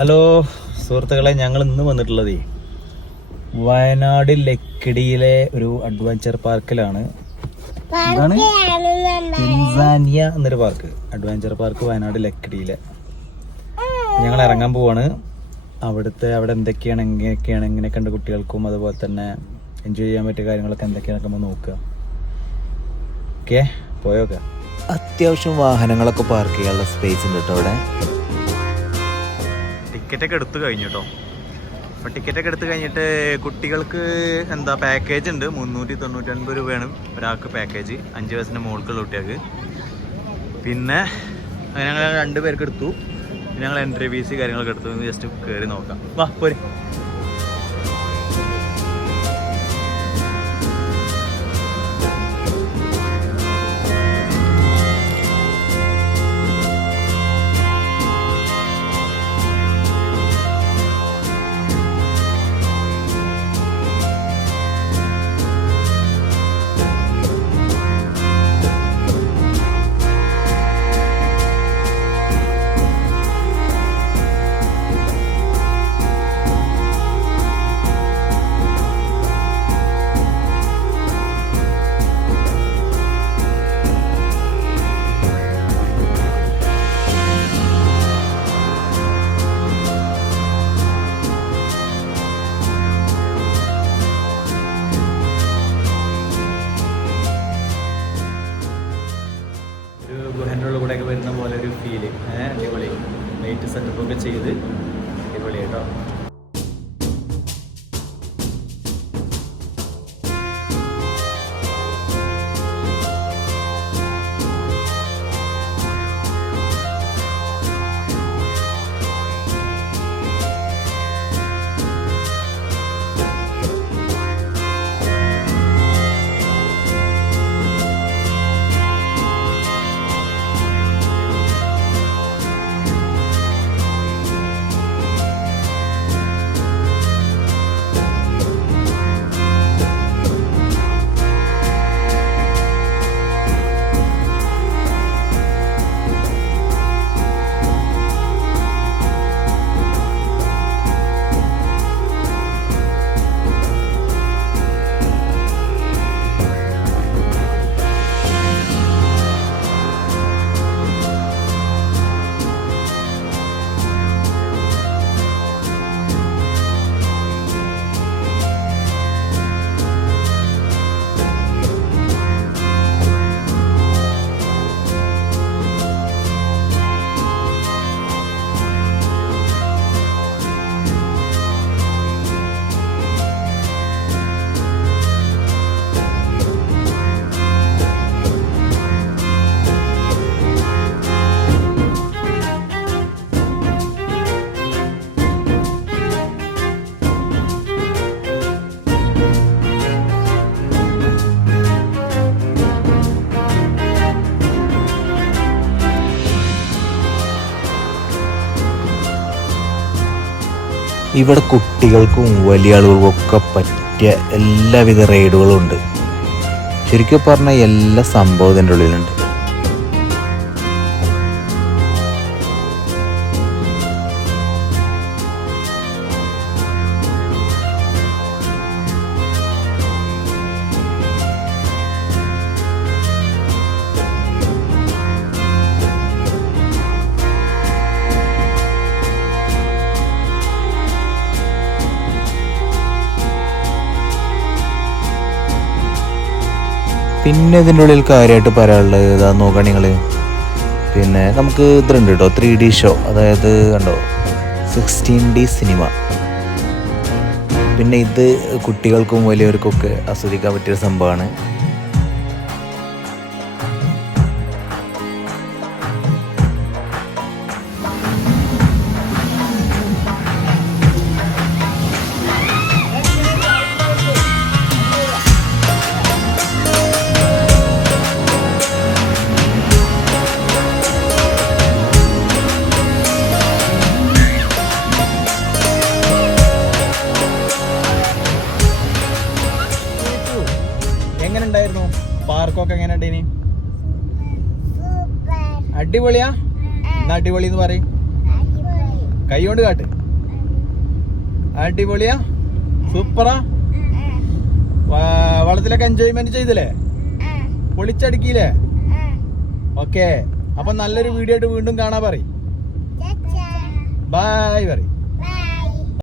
Hello സുഹൃത്തുക്കളെ ഞങ്ങൾ ഇന്ന് വന്നിട്ടുള്ളതേ വയനാട് ലക്കിടിയിലെ ഒരു അഡ്വഞ്ചർ പാർക്കിലാണ് എന്നൊരു പാർക്ക് അഡ്വഞ്ചർ പാർക്ക് വയനാട് ലക്കിടിയിലെ. ഞങ്ങൾ ഇറങ്ങാൻ പോവാണ്. അവിടുത്തെ അവിടെ എന്തൊക്കെയാണ് എങ്ങനെയൊക്കെയാണ് എങ്ങനെയൊക്കെ ഉണ്ട് കുട്ടികൾക്കും അതുപോലെ തന്നെ എൻജോയ് ചെയ്യാൻ പറ്റിയ കാര്യങ്ങളൊക്കെ എന്തൊക്കെയാണൊക്കെ നമ്മൾ നോക്കുക. ഓക്കെ പോയോക്കെ. അത്യാവശ്യം വാഹനങ്ങളൊക്കെ പാർക്ക് ചെയ്യാനുള്ള സ്പേസ് ഉണ്ട് കേട്ടോ അവിടെ. ടിക്കറ്റ് ഒക്കെ എടുത്തു കഴിഞ്ഞു കേട്ടോ അപ്പോൾ ടിക്കറ്റൊക്കെ എടുത്തു കഴിഞ്ഞിട്ട് കുട്ടികൾക്ക് എന്താ പാക്കേജ് ഉണ്ട്. മുന്നൂറ്റി തൊണ്ണൂറ്റി ഒൻപത് രൂപയാണ് ഒരാൾക്ക് പാക്കേജ് അഞ്ച് വയസ്സിന്റെ മുകൾക്കുള്ള കുട്ടികൾക്ക്. പിന്നെ ഞങ്ങൾ രണ്ട് പേർക്ക് എടുത്തു. പിന്നെ ഞങ്ങൾ എൻട്രി ഫീസ് കാര്യങ്ങളൊക്കെ എടുത്തു. ജസ്റ്റ് കയറി നോക്കാം. വാ പോരെ. ഗുഹന്റെ ഉള്ളിൽ കൂടെയൊക്കെ വരുന്ന പോലെ ഒരു ഫീൽ ഏഹ് അടിപൊളി. ലൈറ്റ് സെറ്റപ്പ് ഒക്കെ ചെയ്ത്. അടിപൊളി കേട്ടോ. ഇവിടെ കുട്ടികൾക്കും വലിയ ആളുകൾക്കും ഒക്കെ പറ്റിയ എല്ലാവിധ റൈഡുകളും ഉണ്ട് ശരിക്കും പറഞ്ഞാൽ എല്ലാ സംഭവം ഇതിന്റെ ഉള്ളിലുണ്ട്. പിന്നെ ഇതിന്റെ ഉള്ളിൽ കാര്യമായിട്ട് പറയാനുള്ളത് ഇതാ നോക്കുക നിങ്ങൾ പിന്നെ നമുക്ക് ഇതുണ്ട് കേട്ടോ ത്രീ ഡി ഷോ അതായത് കണ്ടോ സിക്സ്റ്റീൻ ഡി സിനിമ പിന്നെ ഇത് കുട്ടികൾക്കും വലിയവർക്കൊക്കെ ആസ്വദിക്കാൻ പറ്റിയൊരു സംഭവമാണ് പാർക്കൊക്കെ എങ്ങനെ ഇനി അടിപൊളിയാ? എന്നാ അടിപൊളി എന്ന് പറയും. കൈ കൊണ്ട് കാട്ട്. അടിപൊളിയാ? സൂപ്പറാ? വളത്തിലൊക്കെ വെള്ളത്തിലൊക്കെ എൻജോയ്മെന്റ് ചെയ്തില്ലേ? പൊളിച്ചടുക്കിയില്ലേ? ഓക്കെ. അപ്പൊ നല്ലൊരു വീഡിയോ ആയിട്ട് വീണ്ടും കാണാൻ പറയും. ബായ് പറയും.